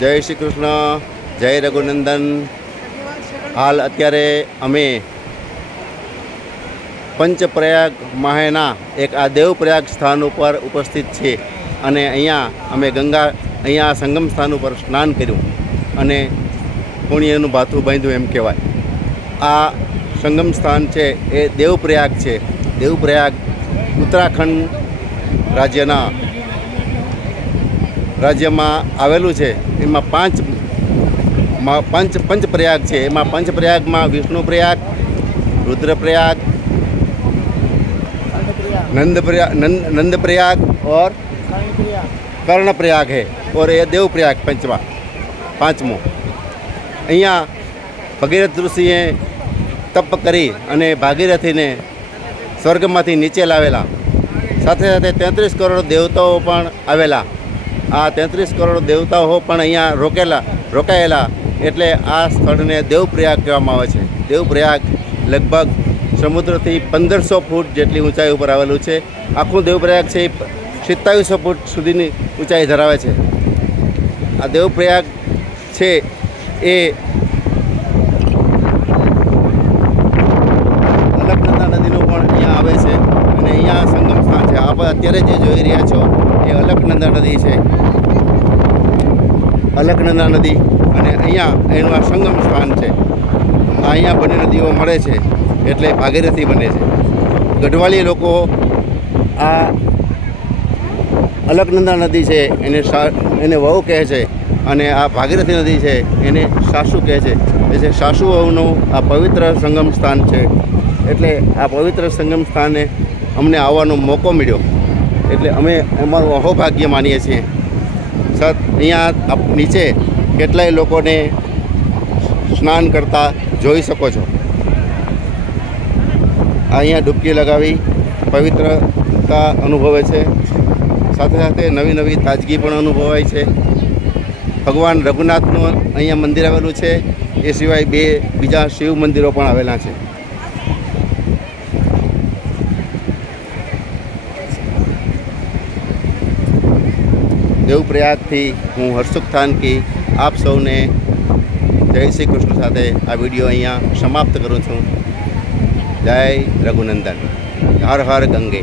જય શ્રી કૃષ્ણ, જય રઘુનંદન. હાલ અત્યારે અમે પંચપ્રયાગ માહેના, એક આ દેવપ્રયાગ સ્થાન ઉપર ઉપસ્થિત છીએ. અને અહીંયા અમે ગંગા, અહીંયા સંગમ સ્થાન ઉપર સ્નાન કર્યું. અને પુણ્યનું ભાથું બાંધ્યું એમ કહેવાય. આ સંગમ સ્થાન છે, એ દેવપ્રયાગ છે. દેવપ્રયાગ ઉત્તરાખંડ રાજ્યના રાજ્યમાં આવેલું છે એમાં પાંચ માં પંચ પંચપ્રયાગ છે એમાં પંચપ્રયાગમાં વિષ્ણુપ્રયાગ रुद्रप्रयाग नंदप्रयाग नंद नंदप्रयाग और कर्णप्रयाग है और ये देवप्रयाग पंचमा પાંચમો અહીંયા ભગીરથ ઋષિએ તપ કરી અને ભાગીરથીને સ્વર્ગમાંથી નીચે લાવેલા સાથે સાથે તેત્રીસ કરોડ દેવતાઓ પણ આવેલા આ તેત્રીસ કરોડ દેવતાઓ પણ અહીંયા રોકેલા, રોકાયેલા. એટલે આ સ્થળને દેવપ્રયાગ કહેવામાં આવે છે. દેવપ્રયાગ લગભગ સમુદ્રથી પંદરસો ફૂટ જેટલી ઊંચાઈ ઉપર આવેલું છે. આખું દેવપ્રયાગ છે એ સિત્તાવીસો ફૂટ સુધીની ઊંચાઈ ધરાવે છે. આ દેવપ્રયાગ છે એ અલકનંદા નદીનું પણ અહીંયા આવે છે. અને અહીંયા સંગમ સ્થાન છે. આપ અત્યારે જે જોઈ રહ્યા છો એ અલકનંદા નદી છે. અલકનંદા નદી અને અહીંયા એનું આ સંગમ સ્થાન છે. અહીંયા બંને નદીઓ મળે છે એટલે ભાગીરથી બને છે. ગઢવાલી લોકો આ અલકનંદા નદી છે એને એને વહુ કહે છે અને આ ભાગીરથી નદી છે એને સાસુ કહે છે. એ છે સાસુ વહુનું આ પવિત્ર સંગમ સ્થાન છે. એટલે આ પવિત્ર સંગમ સ્થાને અમને આવવાનો મોકો મળ્યો. એટલે અમે અમારું અહોભાગ્ય માનીએ છીએ. સર, અહીંયા નીચે કેટલાય લોકોને સ્નાન કરતા જોઈ શકો છો. અહીંયા ડૂબકી લગાવી પવિત્રતા અનુભવે છે. સાથે સાથે નવી નવી તાજગી પણ અનુભવાય છે. ભગવાન રઘુનાથનું અહીંયા મંદિર આવેલું છે. એ સિવાય બે બીજા શિવ મંદિરો પણ આવેલા છે. દેવપ્રયાગથી હું હર્ષુખ થાનકી આપ સૌને જય શ્રી કૃષ્ણ સાથે આ વીડિયો અહીંયા સમાપ્ત કરું છું. જય રઘુનંદન. હર હર ગંગે.